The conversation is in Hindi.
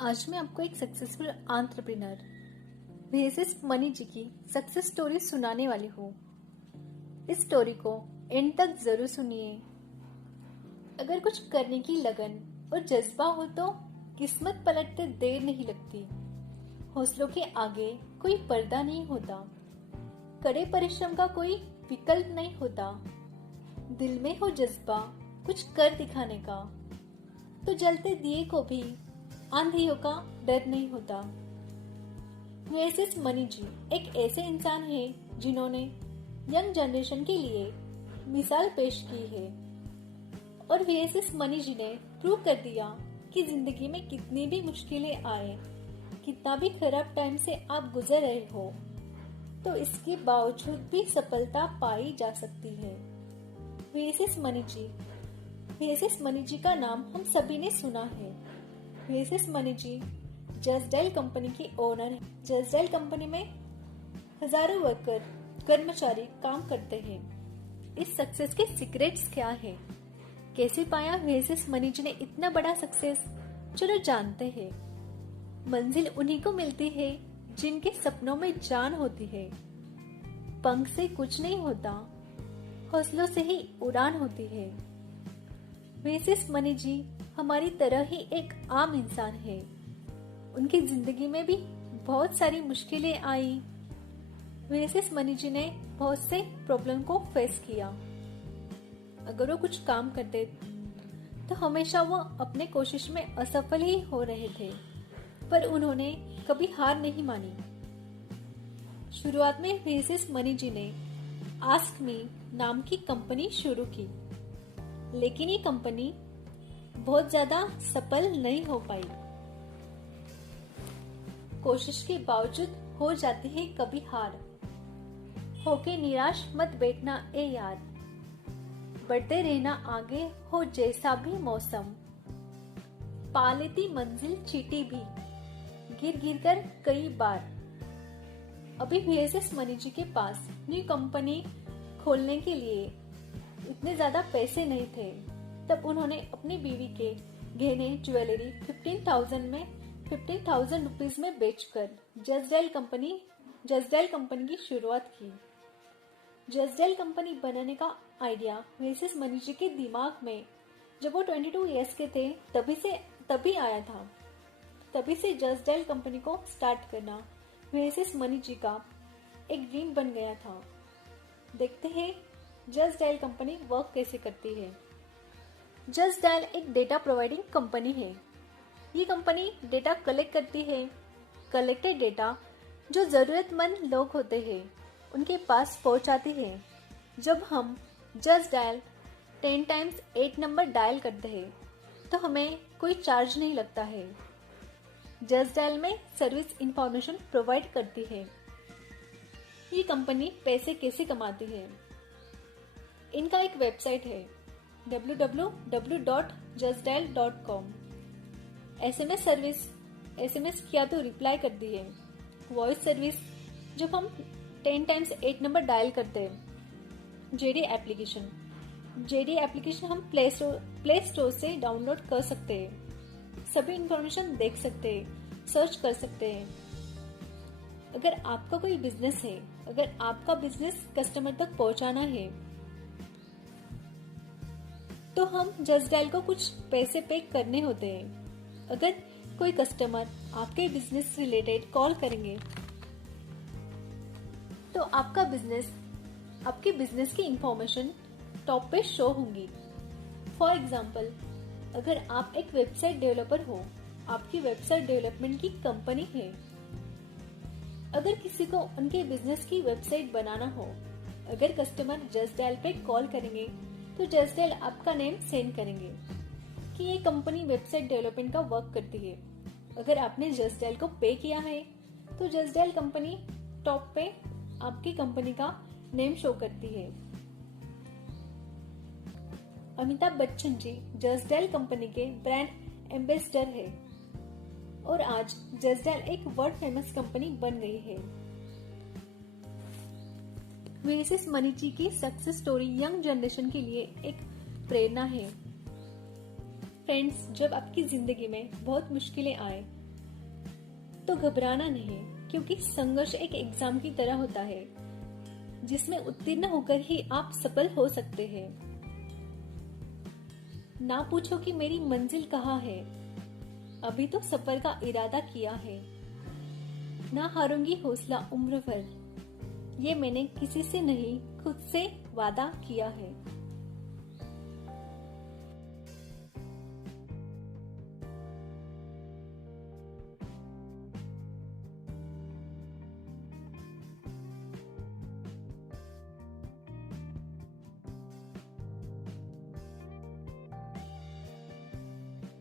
आज मैं आपको एक सक्सेसफुल एंटरप्रेन्योर VSS मनी जी की सक्सेस स्टोरी सुनाने वाली हूँ। इस स्टोरी को एंड तक जरूर सुनिए। अगर कुछ करने की लगन और जज्बा हो तो किस्मत पलटते देर नहीं लगती। हौसलों के आगे कोई पर्दा नहीं होता, कड़े परिश्रम का कोई विकल्प नहीं होता। दिल में हो जज्बा कुछ कर दिखाने का तो जलते दिए को भी आंधियों का डर नहीं होता। VSS मनी जी एक ऐसे इंसान है जिन्होंने यंग जनरेशन के लिए मिसाल पेश की है और VSS मनी जी ने प्रूव कर दिया कि जिंदगी में कितनी भी मुश्किलें आए, कितना भी खराब टाइम से आप गुजर रहे हो, तो इसके बावजूद भी सफलता पाई जा सकती है। VSS मनी जी का नाम हम सभी ने सुना है। VSS मनी जी जस्ट डायल कंपनी की ओनर है। जस्ट डायल कंपनी में हजारों कर्मचारी काम करते हैं। इस सक्सेस के सीक्रेट्स क्या है, कैसे पाया VSS मनी जी ने इतना बड़ा सक्सेस, चलो जानते हैं। मंजिल उन्हीं को मिलती है जिनके सपनों में जान होती है। पंख से कुछ नहीं होता, हौसलों से ही उड़ान होती है। VSS मनी जी हमारी तरह ही एक आम इंसान है। उनकी जिंदगी में भी बहुत सारी मुश्किलें आई। VSS मनी जी ने बहुत से प्रॉब्लम को फेस किया। अगर वो कुछ काम करते तो हमेशा वो अपने कोशिश में असफल ही हो रहे थे, पर उन्होंने कभी हार नहीं मानी। शुरुआत में VSS मनी जी ने आस्क मी नाम की कंपनी शुरू की, लेकिन ये कंपनी बहुत ज्यादा सफल नहीं हो पाई। कोशिश के बावजूद हो जाती है कभी हार, होके निराश मत बैठना ए यार, बढ़ते रहना आगे हो जैसा भी मौसम। पा लेती मंजिल चीटी भी गिर गिर कर कई बार। अभी VSS मनी जी के पास न्यू कंपनी खोलने के लिए इतने ज्यादा पैसे नहीं थे, तब उन्होंने अपनी बीवी के गहने ज्वेलरी 15,000 रुपीज में बेचकर जस्ट डायल कंपनी की शुरुआत की। जस्ट डायल कंपनी बनाने का आइडिया VSS मनी जी के दिमाग में जब वो 22 इयर्स के थे तभी आया था। तभी से जस्ट डायल कंपनी को स्टार्ट करना VSS मनी जी का एक ड्रीम बन गया था। देखते हैं जस्ट डायल कंपनी वर्क कैसे करती है। जस्ट डायल एक डेटा प्रोवाइडिंग कंपनी है। ये कंपनी डेटा कलेक्ट करती है। कलेक्टेड डेटा जो जरूरतमंद लोग होते हैं उनके पास पहुंचाती है। जब हम just dial 10 times 8 number dial करते हैं तो हमें कोई चार्ज नहीं लगता है। जस्ट डायल में सर्विस इंफॉर्मेशन प्रोवाइड करती है। ये कंपनी पैसे कैसे कमाती है, इनका एक वेबसाइट है www.justdial.com। SMS सर्विस, SMS किया तो रिप्लाई करती है। वॉइस सर्विस, जब हम 10 टाइम्स 8 नंबर डायल करते हैं। JD एप्लीकेशन हम प्ले स्टोर से डाउनलोड कर सकते हैं। सभी इंफॉर्मेशन देख सकते हैं, सर्च कर सकते हैं। अगर आपका कोई बिजनेस है, अगर आपका बिजनेस कस्टमर तक पहुंचाना है, तो हम जस्ट डायल को कुछ पैसे पे करने होते हैं। अगर कोई कस्टमर आपके बिजनेस रिलेटेड कॉल करेंगे तो आपके बिजनेस की इंफॉर्मेशन टॉप पे शो होंगी। फॉर एग्जाम्पल, अगर आप एक वेबसाइट डेवलपर हो, आपकी वेबसाइट डेवलपमेंट की कंपनी है, अगर किसी को उनके बिजनेस की वेबसाइट बनाना हो, अगर कस्टमर जस्ट डायल पे कॉल करेंगे तो जस्ट डायल आपका नेम सेंड करेंगे कि ये कंपनी वेबसाइट डेवलपमेंट का वर्क करती है। अगर आपने जस्ट डायल को पे किया है तो जस्ट डायल कंपनी टॉप पे आपकी कंपनी का नेम शो करती है। Amitabh Bachchan ji just dial company के ब्रांड एम्बेसडर है और आज जस्ट डायल एक वर्ल्ड फेमस कंपनी बन गई है। VSS मनी जी की सक्सेस स्टोरी यंग जनरेशन के लिए एक प्रेरणा है। फ्रेंड्स, जब आपकी जिंदगी में बहुत मुश्किलें आए तो घबराना नहीं, क्योंकि संघर्ष एक एग्जाम की तरह होता है जिसमें उत्तीर्ण होकर ही आप सफल हो सकते हैं। ना पूछो कि मेरी मंजिल कहाँ है, अभी तो सफर का इरादा किया है। ना हारूंगी हौसला उम्र भर, ये मैंने किसी से नहीं खुद से वादा किया है।